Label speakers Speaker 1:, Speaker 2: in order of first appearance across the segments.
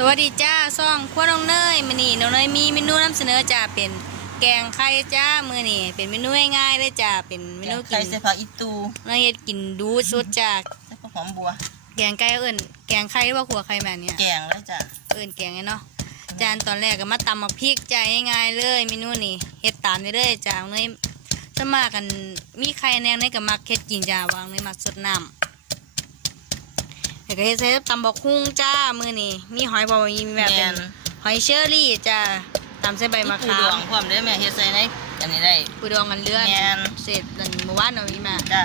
Speaker 1: สวัสดีจ้าซ่องขั้วน้องเนยมื้อนี้น้องเนยมีเมนูนำเสนอจ้าเป็นแกงไข่จ้ามื้อนี้เป็นเมนูง่ายๆเลยจ้าเป็นเมนูกิ
Speaker 2: ไข่
Speaker 1: น
Speaker 2: ใส่ผักอีตู
Speaker 1: น้องเฮ็ดกินดูสุดจ้า
Speaker 2: ใส่ผักหอมบัว
Speaker 1: แกงไก่เอิ้นแกงไข่หรือว่าขัวไข่แบบเนี้ย
Speaker 2: แกงแล้วจ้ะ
Speaker 1: เอิ้นแกงไงเนาะจานตอนแรกก็มาตำมาพริกจ้าง่ายๆเลยเมนูนี้เฮ็ดตามได้เลยจ้าน้องเนยสวนมากกันมีไข่แนงในก็มักเฮ็ดกินจ้าวางในมักสดน้ำ แล้วก็เฮ็ดใส่ตำบักหุ่งจ้ามื้อนี้มีหอยบ่มีแบบ
Speaker 2: แม
Speaker 1: เป็น
Speaker 2: น
Speaker 1: หอยเชอรี่จ้าตำใส่ใบมะ
Speaker 2: ปู
Speaker 1: ขา
Speaker 2: ดอ
Speaker 1: ม
Speaker 2: งพร้อมได้อแม่เฮ็ดใส่ในอันนี้ได้
Speaker 1: ปูดองกันเลื่อน
Speaker 2: แม่น
Speaker 1: เสร็จนั่นเมื่อวานเอามีมา
Speaker 2: จ้ะ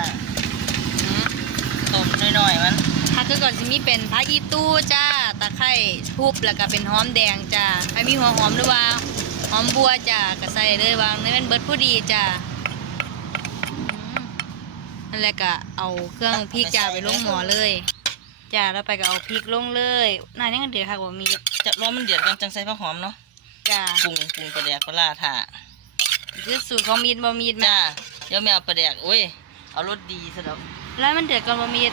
Speaker 1: อืม
Speaker 2: ต้มน้อยๆมัน
Speaker 1: ถ้าก็ก่อนสิมีเป็นผักอีตู้จ้าตะไคร้ทุบแล้วก็เป็นหอมแดงจ้าให้มีหัวหอมด้วยว่าหอมบัวจ้าก็ใส่เลยวางในเป็นเบิดผู้ดีจ้าอืมนั่นแหละก็เอาเครื่องพริกจ้าไปลงหม้อเลย จ้าแล้วไปก็เอาพริกลงเลยนายยังเดือดค่ะว่ามี
Speaker 2: จะรอมันเดือดก่อนจังใส่ผักหอมเนาะ
Speaker 1: จ้า
Speaker 2: ปรุงปรุงปลาแดกปลาร้าถ่า
Speaker 1: คือสูตรของมีดบ่มีดมา
Speaker 2: จ้าเดี๋ยวแม่เอาปลาแดกโอ้ยเอารสดีซะแล้ว
Speaker 1: แล้วมันเดือดก่อนบ่มีด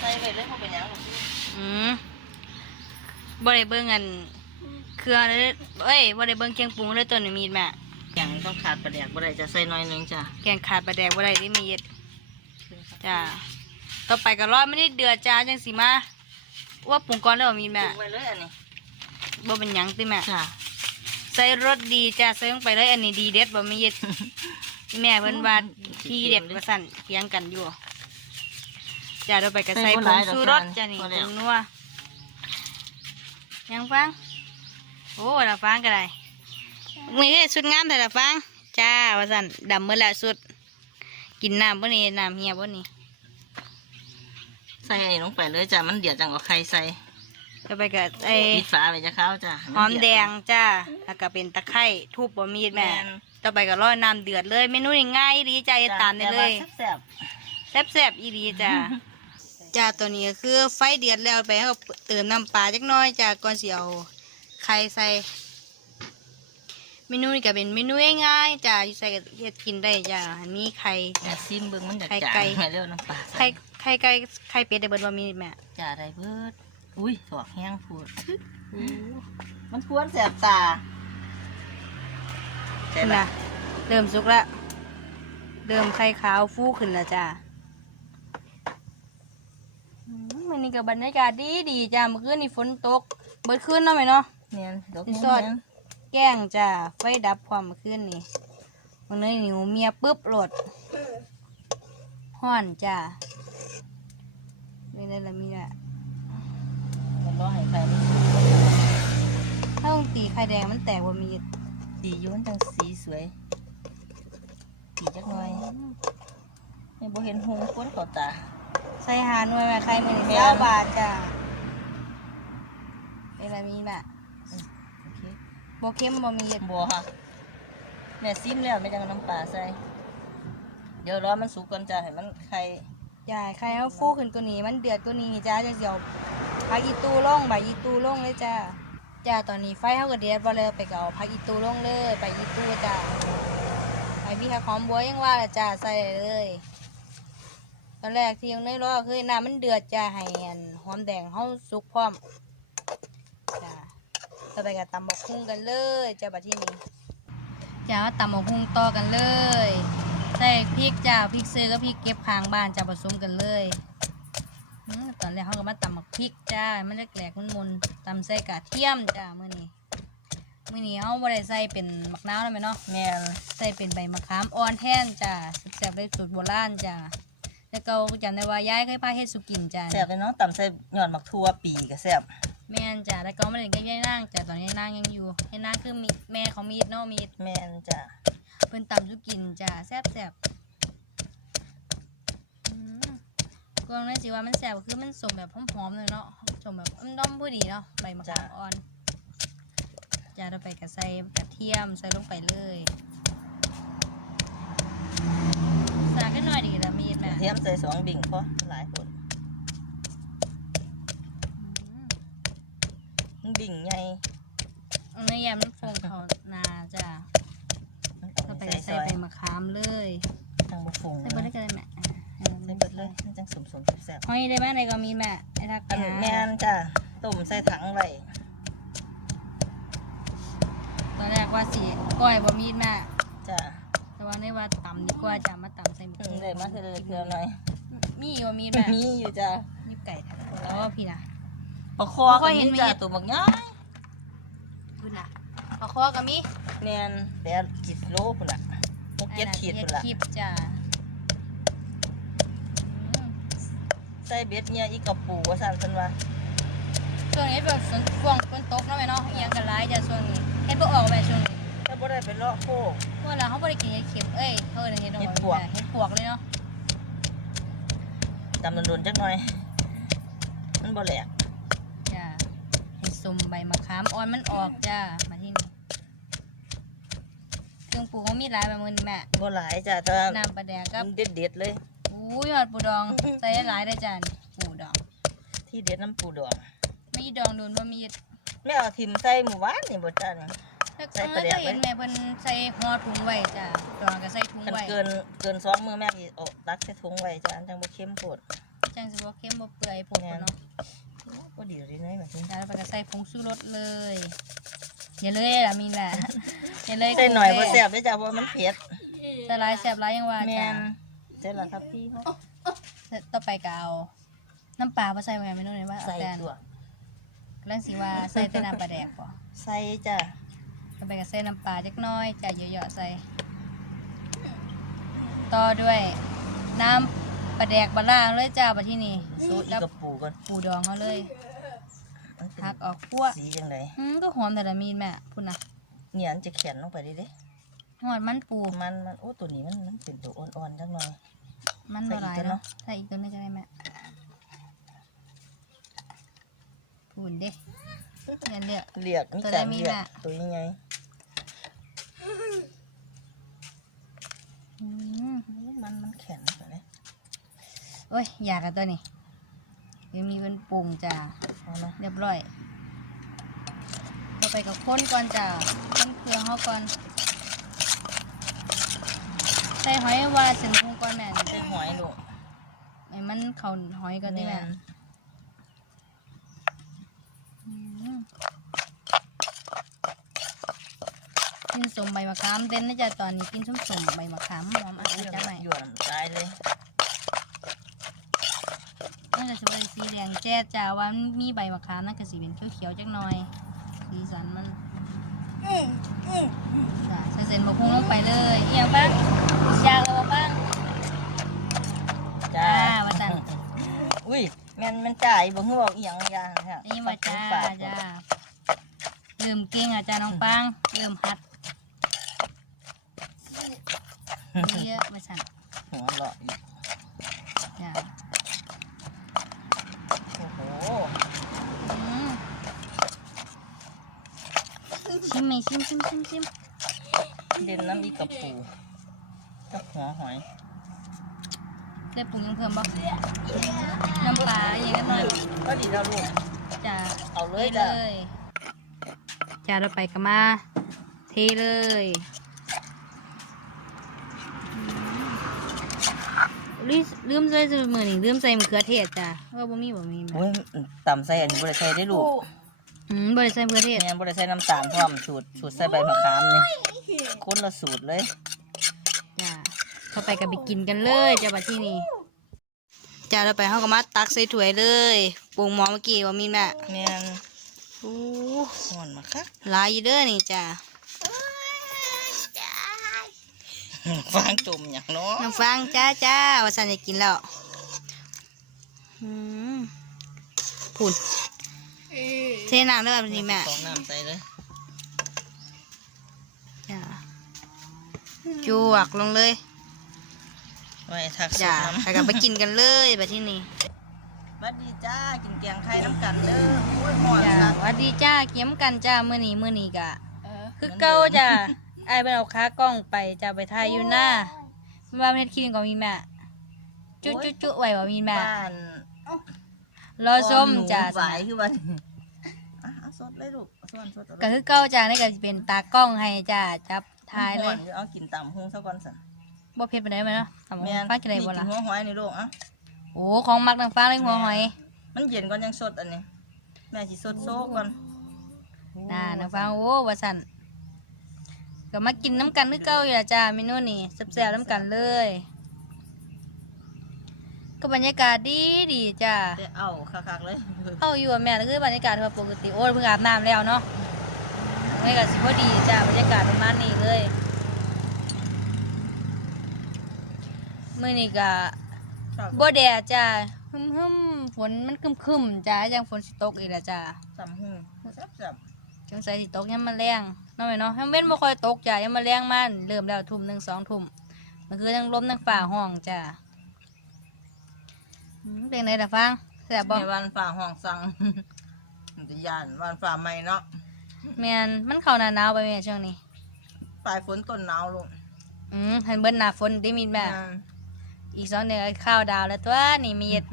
Speaker 2: ใส่ไปเลยเพราะเป็นหยังหรอกพี่
Speaker 1: อืมบ่ได้เบิ่งอันเครื่องเลยเอ้ยบ่ได้เบิ่งเครื่องปรุงเลยตัวนี้มีดแม่
Speaker 2: แกงต้องขาดปลาแดกบ่ได้จะใส่น้อยหนึงจ้ะ
Speaker 1: แกงขาดปลาแดกบ่ได้ที่มีดจ้า ต่อไปก็รอไม่ได้เดือดจ้าจังสิมาว่าปรุงก่อนแล้วบ่มีด
Speaker 2: ป
Speaker 1: แม่
Speaker 2: รุงไว้เลยอันนี้
Speaker 1: บ่เป็นหยังติแม่
Speaker 2: จ้ะ
Speaker 1: ใส่รสดีจ้าใส่ลงไปเลยอันนี้ดีเด็ดบ่มีดแม่เพิ่นว่าที่เด็ดว่าสั่นเถียงกันอยู่จ้าเราไปก็ใส่ผงชูรสจ้านี่ผงนัวยังฟังโอ้ละฟังก็ได้มือนี้สุดงามแต่ละฟังจ้าว่าสันดำเมื่อละสุด กินน้ำบ่นี้น้ำเหียบ่นี้
Speaker 2: ใส่อันนี้ลงไปเลยจ้ะมันเดือดจังเอาไข่ใส่
Speaker 1: ก็ไปกับไอ้
Speaker 2: ปิดฝาไว้จะเข้าจ้ะ
Speaker 1: หอมแดงจ้าแล้วก็เป็นตะไคร้ทูบบ่มีดแม่ต่อไปก็รอน้ำเดือดเลยเมนูนี้ง่ายดีใจตามได้เลย
Speaker 2: แซ่บ
Speaker 1: แซ่บๆอีดีจ้าจ้าตัวนี้ก็คือไฟเดือดแล้วไปเขาเติมน้ำปลาจักหน้อยจ้าก่อนสิเอาไข่ใส่เมนูนี้ก็เป็นเมนูง่ายๆจ้าอยู่ใส่กับเฮ็ดกินได้จ้าอันนี้ไข่
Speaker 2: ๆอย่าซิมเบิ่งมันจะ
Speaker 1: ไข่
Speaker 2: จาง
Speaker 1: ไก่
Speaker 2: แม่เร็วน้ำปลา
Speaker 1: ไข่ ไข่ไก่ไข่เป็ดได้เบิดบ่มีแม่
Speaker 2: จ่าได้เบิด อุ้ยถอกแห้งพูดมันควรแสบตาใช่
Speaker 1: เห็น
Speaker 2: ไหม
Speaker 1: ล่ะเริ่มสุกแล้วเริ่มไข่ขาวฟูขึ้นแล้วจ้าอืมมื้อนี้ก็บรรยากาศดีดีๆจ้าเมื่อคืนนี่ฝนตก เบิดคืนเนาะแม่เนาะ
Speaker 2: เนียนดอก
Speaker 1: สิ
Speaker 2: นี้
Speaker 1: สอด
Speaker 2: เนียน
Speaker 1: แกล้งจ้าไฟดับความเมื่อคืนนี่วันนี้หนิวเมียปุ๊บโหลดห้อนจ้า ไม่ได้ละมีละ
Speaker 2: มันรอให้ไข่มันสุก
Speaker 1: ถ้าต้องตีไข่แดงมันแตกว่ามี
Speaker 2: สีอย้วนจังสีสวยสีจักหน่อยไม่บ่เห็นหงควรเข้าตา
Speaker 1: ใส่หาหน่วยแม่ไข่มือ
Speaker 2: แม่น
Speaker 1: เก้าบาทจ้าเวลามีน่ะ
Speaker 2: โอเค
Speaker 1: โบเข้มบ่มี
Speaker 2: บัวค่ะแม่ซิมแล้วไม่จังเอาน้ำปลาใส่ เดี๋ยวรอมันสุกก่อนจ้ะให้มันไข่
Speaker 1: ยายไข่เอาฟูขึ้นตัวนี้มันเดือดตัวนี้นี่จ้าจะเสียวพักอีตูลงใบอีตูลงเลยจ้าจ้าตอนนี้ไฟเข้าก็เดือดพอเลยไปก็เอาพักอีตูลงเลยใบอีตูจ้าใบพี่ค่ะหอมบัวยังว่าละจ้าใส่เลยตอนแรกที่ยังได้รอคือน้ำมันเดือดจ้าให้อันหอมแดงเขาสุกพร้อมจ้าต่อไปก็ตำบักหุ่งกันเลยจ้าบัดที่นี้จ้าตำบักหุ่งต่อกันเลย ใส่พริกจ้าพริกซื้อก็พริกเก็บข้างบ้านจ้าผสมกันเลยอืมตอนแรกเขาก็มาตำหมักพริกจ้ามันแหลกๆมันมุนๆตำใส่กระเทียมจ้ามื่อนี้มื่อนี้เขาบ่ได้ใส่เป็นมะนาวแล้วไหมเนาะ
Speaker 2: แม่น
Speaker 1: ใส่เป็นใบมะขามอ่อนแทนจ้าแซ่บๆเลยสูตรโบราณจ้าแล้วก็จำได้ว่ายายเคยพาเฮ็ดสุกินจ้า
Speaker 2: แซ่บเลยเนาะตำใส่ยอดมักทั่วปีก็แซ่บ
Speaker 1: แม่นจ้าแล้วก็มาเล่นกับยายนางจ้าตอนนี้ยายนางยังอยู่ยายนางคือมีแม่ของมีดเนาะมีด
Speaker 2: แม่นจ้ะ
Speaker 1: เพิ่นตำสุกินจ้าแซ่บแซ่บอืมกวางเลยสิว่ามันแซ่บคือมันสมแบบหอมๆเลยเนาะสมแบบอ้อมๆพอดีเนาะใบมะขามอ่อนจ้าเราไปกระใส่กระเทียมใส่ลงไปเลยสากันหน่อยดีละมีดแม่
Speaker 2: เทียมใส่สองบิ่งพอหลายคน
Speaker 1: อืม
Speaker 2: มันบิ่งใหญ่
Speaker 1: เอาเนื้อยำมันฟงเขานาจ้า
Speaker 2: มันต้
Speaker 1: เรา
Speaker 2: อง
Speaker 1: ไป
Speaker 2: ใส่
Speaker 1: ใส่
Speaker 2: ซอย
Speaker 1: ใบมะขามเลย
Speaker 2: จังบ่ฟง
Speaker 1: ใส่เบิดได้ก็ได้แม่อ่า
Speaker 2: ใส่เบิดเลยมันจังสมๆแซ่บ
Speaker 1: ห้อยได้ไหมในก็มีแม่ไอ้ทัก
Speaker 2: ๆ
Speaker 1: ไป
Speaker 2: อัน
Speaker 1: หา
Speaker 2: แม่นจ้ะต้มใส่ถังไว้
Speaker 1: ตอนแรกว่าสิก้อยบ่มีดแม่
Speaker 2: จ้ะ
Speaker 1: แต่ว่าในว่าตำดีกว่าจะมาตำใส่หมู
Speaker 2: อืมได้มาเท่าไรเทื่อหน่อย
Speaker 1: มีบ่มีดแม่
Speaker 2: มีอยู่จ้ะ
Speaker 1: มีไก่แท้แล้วว่าพี่นะ
Speaker 2: ปลาคอ
Speaker 1: บ่ค่
Speaker 2: ก็
Speaker 1: อยเห็
Speaker 2: เห็
Speaker 1: น
Speaker 2: น
Speaker 1: มี
Speaker 2: จ้ะตัวบักย้อย
Speaker 1: คุณน่ะ ปลาคอก็มี
Speaker 2: แมนแต่กิโลพุ่นละหกเจ็ดขีด
Speaker 1: อั
Speaker 2: พุ่น
Speaker 1: น
Speaker 2: ละ
Speaker 1: นั้นเฮ็คลิปจ้ะอืม
Speaker 2: ใส่เบ็ดเนี่ยอีกระปูว่าสั่นเพิ่นว่า
Speaker 1: ช่วงนี้เป็นฝนช่วงฝนตกเนาะแม่เนาะเอียงกันหลายจ้ะช่วงนี้เฮ็ดบ่ออกแม่ช่วงนี้
Speaker 2: ถ้าบ่ได้ไปเลาะโคก
Speaker 1: เมื่อเราเขาบ่ได้กินเฮ็ดเข็มเอ้ยเขาเอิ้นเฮ็ดดอก
Speaker 2: เฮ็ดปวก
Speaker 1: เฮ็ดปวกเลยเนาะ
Speaker 2: ตำโดนๆจักหน่อยมันบ่แหลก
Speaker 1: จ้ะเฮ็ดส้มใบมะขามอ่อนมันออกจ้ะมาที่นี่เค รื่องปรุงเขามีหลายแบบมื้อนี้แม่
Speaker 2: บ่หลายจ้ะแต่ว่า
Speaker 1: น้ำปลาแดกกับ
Speaker 2: เด็ดๆเลย
Speaker 1: อุ้ยหอดปูดองใส่หลายได้จ้ะนี่ปูดอง
Speaker 2: ที่เด็ดน้ำปูดอง
Speaker 1: ไม่ดองโดนบ่มีด
Speaker 2: แม่เอาทิมใส่หมู่บ้านนี่บ่จ้ะนี่
Speaker 1: แล้ว
Speaker 2: ใส่
Speaker 1: เอ
Speaker 2: ปลา
Speaker 1: อ
Speaker 2: แดก
Speaker 1: ก็เห็น
Speaker 2: ไว้
Speaker 1: แม่เพิ่นใส่ห่อถุงไว้จ้ะดองก็ใส่ถุง
Speaker 2: คัน
Speaker 1: ไว้
Speaker 2: เกินเกินสองมือแม่สิเอาตักใส่ถุงไว้จ้ะอันจังบ่เค็มโพด
Speaker 1: จังสิบ่เค็มบ่เปื่อยพวกเนาะ
Speaker 2: บ่ดีเลยนะแบบนี้
Speaker 1: จ้ะแล้วก็ใส่ผงชูรสเลย อย่าเลยล่ะมีแหละอย่าเลย
Speaker 2: ใส่หน่อยบ่แซ่บเด้อจ้ะเพราะมันเผ็ด
Speaker 1: ใส่หลายแซ่บหลายยังว่า
Speaker 2: แม่
Speaker 1: จ้ะ
Speaker 2: นใส่ละครับพี่เขา
Speaker 1: ต่อไปก็เอาน้ำปลาบ่ใส่ไว้ไม่รู้เลยว่า
Speaker 2: ใส่
Speaker 1: เอาแต่
Speaker 2: ตัว
Speaker 1: กำลังสิว่าใส่แต่น้ำปลาแดกบ่
Speaker 2: ใส่จ้ะ
Speaker 1: ต่อไปก็ใส่น้ำปลาจักหน้อยจ้ะเยอะๆใส่ ต่อด้วยน้ำปลาแดกบะล่างเลยจ้าบัดที่นี่
Speaker 2: สู้อีก
Speaker 1: กับ
Speaker 2: กระปูก่อน
Speaker 1: ปูดองเขาเลย
Speaker 2: มันเป็น
Speaker 1: หักออกคั่ว
Speaker 2: สีจังได
Speaker 1: อืมก็หอมแต่ละมีดแม่พุ่นนะ
Speaker 2: เนี่ยมันจะแข็งลงไปดิเด้
Speaker 1: หอดมันปู
Speaker 2: มันมันโอ้ตัวนี้มันมันเป็นตัวอ่อนๆจังหน่อย
Speaker 1: มัน
Speaker 2: ใส่
Speaker 1: ละ
Speaker 2: อีก
Speaker 1: ลาย
Speaker 2: ตัวเนอะ
Speaker 1: เนาะใส่อีกตัวนี้จะได้แม่ปูนเด้เงินเดือ
Speaker 2: เลียกมัน
Speaker 1: ตัว
Speaker 2: จะ
Speaker 1: ใดมี
Speaker 2: เลียก
Speaker 1: น่ะ
Speaker 2: ตัวยังไง
Speaker 1: อืม
Speaker 2: มันมันแข็งไปเลย
Speaker 1: โอ้ยอยากกันตัวนี้เดี๋ยวมีเป็นปรุงจ้า
Speaker 2: เอาเนาะ
Speaker 1: เรียบร้อยต่อไปกับข้นก่อนจ้าข้นเครื่องเขาก่อนใส่หอยว่าเสร็จก่อนแม่น
Speaker 2: ใส่หอยลูก
Speaker 1: ไอ้มันเขาหอยก่อนนี่แม่
Speaker 2: น
Speaker 1: อืมกินสมใบมะขามเด่นนะจ๊ะตอนนี้กินส้มสมใบมะขามหอมอาหารจ้าไหน
Speaker 2: หยวนตายเลย
Speaker 1: นั่นก็จะเป็นสีแดงแจ๊ดจ้าว่ามันมีใบมะขามนั่นก็สีเป็นเขียวๆจักหน่อย สีสันมันจ้ะใส่เส้นบะพุงลงไปเลยเอียงบ้างยางเอาบ้าง
Speaker 2: จ้า
Speaker 1: จ้าว่าจัน
Speaker 2: อุ้ยแม่นมันจ่ายบ่ฮู้บอกอีหยังอย่างค่ะ
Speaker 1: นี่มาจ้า
Speaker 2: ฝก
Speaker 1: จ้าเริ่มเก่งอะจ้าน้องปังเริ่มหัดเยอะมาสั่น
Speaker 2: หัวเราะอีก
Speaker 1: จ้า
Speaker 2: โอ้โห
Speaker 1: อืม ชิมไหมชิมชิมชิมชิม
Speaker 2: เด่นน้ำอีกกระปูกับหัวหอย
Speaker 1: ได้ปรุงยังเพิ่มบ่น้ำปลาอย่างนั้นหน่อย
Speaker 2: ก็ดีแล้วลูก
Speaker 1: จ้า
Speaker 2: เอาเล
Speaker 1: เลยย
Speaker 2: จ้ะ
Speaker 1: จ้าเราไปกันมาเทเลยลืมลืมใส่สูตรมือนี่ลืมใส่มะเขือเทศจ้าเออบ่มีบ่มีแม่
Speaker 2: โอ้ยตำใส่อันนี้บ่ได้ใส่ได้ลูก
Speaker 1: อืมบ่ได้ใส่มะเขือเทศ
Speaker 2: แม่นบ่ได้ใส่น้ำตาลพร้อมสูตรสูตรใส่ใบมะขามนี่คนละสูตรเลย
Speaker 1: จ้าเข้าไปกับไปกินกันเลยจ้าบัดที่นี่จ้าเราไปเฮาก็มาตักใส่ถ้วยเลยปรุงหม้อเมื่อกี้บ่มีแม่
Speaker 2: แม่น
Speaker 1: โอ้
Speaker 2: ห่อนมาคัก
Speaker 1: หลายอยู่เด้อนี่จ้า
Speaker 2: ฟังตุ่มอย่างเนาะ
Speaker 1: น้องฟังจ้าจ้าว่าสันจะกินแล้วอืมผุน เทน้ำด้วยแบบนี้แม่
Speaker 2: สองน้ำใส่เลย
Speaker 1: จ้าจวกลงเลย
Speaker 2: ไว้ทัก
Speaker 1: จ้า
Speaker 2: น้ำ
Speaker 1: ไปกันไปกินกันเลยแบบที่นี่
Speaker 2: บัดดีจ้ากินแกงไข่น้ำกันเด้อโอ้ยห่อน
Speaker 1: จ้า
Speaker 2: ครับ
Speaker 1: หวัสดีจ้าเกี่ยมกันจ้ามื้อนี้มื้อนี้กะคือเก่าจ้าไอ้ายเป็นเอาขากล้องไปจ้าไปถ่ายอยู่หน้าไม่ว่าประเทศคิดก็มีแม่จุ๊จุ๊จุ๊ไว้บ่มีแม่
Speaker 2: บ้าน
Speaker 1: รอส้มจ้า
Speaker 2: หวายคือวันอะเอา สดเลยลูกเอาส่วนสดเอา
Speaker 1: ก็คือเก่าจ้านี่ก็สิเป็นตากล้องให้จ้าจับถ่ายเล
Speaker 2: ห่อยนเอากินตำหงซะก่อนสัน
Speaker 1: บ่เผ็ดไปไหนใดไหมเนาะทำ
Speaker 2: แม่น
Speaker 1: ฟ้าจะได้บ่ล่ะ
Speaker 2: นี่กินหัวหอยนี่ลูกอะ
Speaker 1: โอ้ของมักนางฟ้าเลยหัวหอย
Speaker 2: มันเย็นก่อนยังสดอันนี้แม่สิสดโซก่อน
Speaker 1: น่าน้องฟังโอ้ว่าสั่นก็มากินน้ำกันนึกเก้าอยู่ละจ้าเมนูนี่แซ่บๆน้ำกันเลย ก็บรรยากาศดีดีจ้า
Speaker 2: แต่เอาคักๆเลย
Speaker 1: เอาอยู่อะแม่ก็คือบรรยากาศทั่วปกติโอ้ยเพิ่งอาบน้ำแล้วเนาะบรรยากาศสิพอดีจ้าบรรยากาศประมาณนี้เลยมื่อนี้ก็
Speaker 2: ครับ
Speaker 1: บ่แดดจ้าหึมๆฝนมันครึมๆจ้ายังฝนสิตกอีกแล้วจ้า
Speaker 2: สำหูแซ่บ
Speaker 1: สงสัยสิตกยังมาแรงเนาะแม่เนาะยังเว้นบ่ค่อยตกจ้ายังมาแรงมันเริ่มแล้วทุ่มหนึ่งสองทุ่มมันคือทั้งลมทั้งฝ่าห้องจ้า อืมเป็นไงล่ะฟังแซ่บ
Speaker 2: ๆ
Speaker 1: บ่
Speaker 2: ในวันฝ่าห้องสั่งมันจะย่านวันฝ่าใหม่เนาะ
Speaker 1: แม่นมันเข้าหน้าหนาวไปแม่ช่วงนี้
Speaker 2: ปลายฝนต้นหนาวลง
Speaker 1: อืมให้เบิ้นหน้าฝนได้มีแม่อีกสองเดือนก็ข้าวดาวแล้วตัวนี่มีเย็ด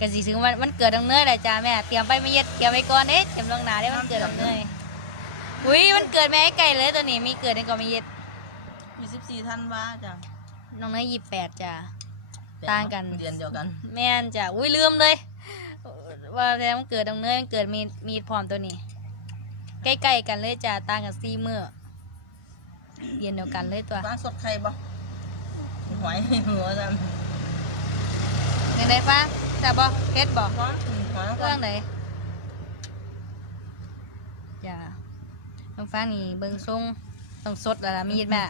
Speaker 1: ก็สิถึงวันวันเกิดน้องเนยแหละจ้าแม่เตรียมไปไม่เย็ดเตรียมไว้ก่อนเด้เตรียมลวงหนาได้วันเกิดน้องเนยอุ้ยวันเกิดแม่ไอ้ไก่เลยตัวนี้มีเกิดในก่อนมีเย็ด
Speaker 2: มีสิบสี่ท่านว่าจ้ะ
Speaker 1: น้องเนยยี่แปดจ้า ต่างกัน
Speaker 2: เดือนเดียวกัน
Speaker 1: แม่นจ้าอุ้ยลืมเลย ว่าแต่วันเกิดน้องเนยวันเกิดมีมีพร้อมตัวนี้ ใกล้ๆกันเลยจ้าต่างกันสี่มื้อเดือนเดียวกันเลยตัว
Speaker 2: ร้านสดไข่บ่หอยหัวจ้ะ
Speaker 1: ยังไงฟ้าแต่บบ่เฮ็ดบ่
Speaker 2: ร้านหอย
Speaker 1: เครื่องไหนจ้าต้องฟังนี่เบิ่งทรงต้องสดแล้วล่ะมีดแม่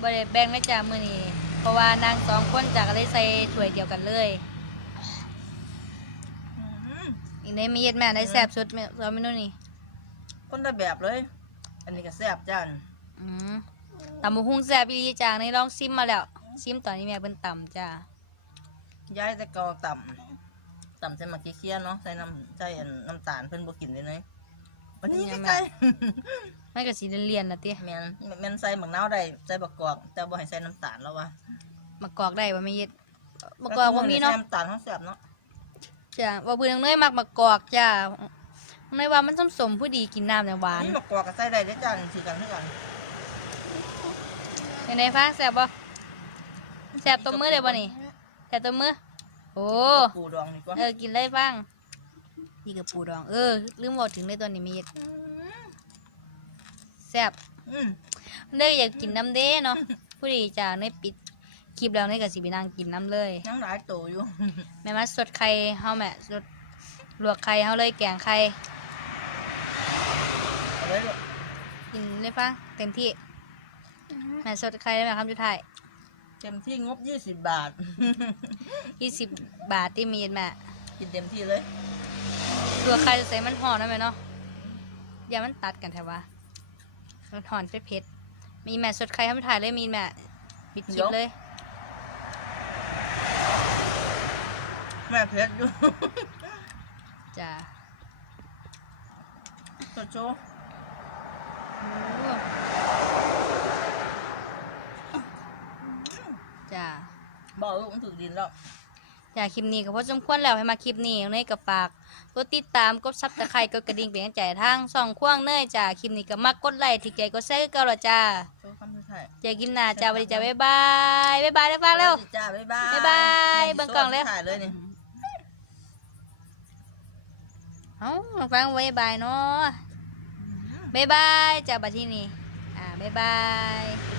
Speaker 1: บ่ได้แบ่งเลยจ้ามื้อนี้เพราะว่านางสองคนจ้าก็เลยใส่ถ้วยเดียวกันเลย
Speaker 2: อืม
Speaker 1: อีกในมีดแม่ได้แซ่บสุดแม่สองเมนูนี้
Speaker 2: คนละแบบเลย อันนี้ก็แซ่บจ้ะ
Speaker 1: อืมตำบักหุ่งแซ่บอีหลีจ้านี่ลองซิมมาแล้วซิมตอนนี้แม่เพิ่นตำจ้า
Speaker 2: ย้ายแต่เกาต่ำต่ำใส่หมักเคี้ยวๆเนาะใส่น้ำใส่อันน้ำตาลเพิ่นบ่กินเลยเนย วันนี้ใกล้
Speaker 1: มันก็สิเลียนๆล่ะติ
Speaker 2: ๆแม่นแม่นใส่หมักนาวได้ใส่บักกอกแต่บ่ให้ใส่น้ำตาลแล้ววะ
Speaker 1: มากอกได้บ่มีดมากอกบ่มีเนาะ
Speaker 2: ใส่น้ำตาลเฮาแซ่บเนาะ
Speaker 1: จ้ะว่าเพื่อนน้องเนยมักมากอกจ้ะน้องเนยว่ามันสมสมผู้ดีกินน้ำเนี่ยหวาน
Speaker 2: นี่บักกอกก็ใส่ได้เด้อจ้ะสิกันคือกัน
Speaker 1: ยังไงฟ้าแซ่บบ่แซ่บตัวมือเลยบ่นี่แซ่บตัวมือโอ้
Speaker 2: ปูดองนี่ก็
Speaker 1: เออกินเลยฟัง นี่กับปูดอง เออ ลืมบอกถึงเลยตัวนี้มีเฮ็ดแซ่บ
Speaker 2: อืม
Speaker 1: เด้ออยากกินน้ำเด้เนาะผู้ดีจ้ะเนยปิดคลิปแล้วเนยก็สิไปนั่งกินน้ำเลย
Speaker 2: ยังหลายโตอยู่
Speaker 1: แม่มาสดไข่เฮาแม่สดลวกไข่เฮาเลยแกงไข่
Speaker 2: เอาเลยลูก
Speaker 1: กินเลยฟังเต็มที่ แม่สดไข่ได้ไหมคำสุดท้าย
Speaker 2: เต็มที่งบ 20 บาท
Speaker 1: ยี่สิบบาทที่มีแม่
Speaker 2: กินเต็มที่เลย
Speaker 1: ตัวใครจะใส่มันห่อนได้ไหมเนาะอย่ามันตัดกันแถวะมันห่อนเผ็ดๆมีแม่สดไข่ทำถ่ายเลยมีแม่ปิดคลิปเลย
Speaker 2: แม่เพชรอยู่
Speaker 1: จ้า
Speaker 2: โชว์โชว์
Speaker 1: จ้า
Speaker 2: บอกลูกมันถึกดินแล้ว
Speaker 1: จ้าคลิปนี้ก็พอสมควรแล้วให้มาคลิปนี้เนยกับฝากกดติดตามกดซับตะไคร้กดกระดิ่งเป็นกำลังใจทางส่องควางเนยจ้าคลิปนี้ก็มากกดไลค์ที่ใจกดแชร์คือเก็แล้วจ้า
Speaker 2: โชว์คำสุดท้าย
Speaker 1: เจอกินหน้าจ้าสวัสดีจ้าบ๊ายบายบ๊ายบายได้ฟังเร็ว
Speaker 2: จ้าบ๊ายบาย
Speaker 1: บ๊ายบายเบิ่งกล่องเร็ว
Speaker 2: ถ่ายเลยนี่
Speaker 1: เอ้าฟังบ๊ายบายเนาะบ๊ายบายจ้าบัดที่นี่อ่าบ๊ายบาย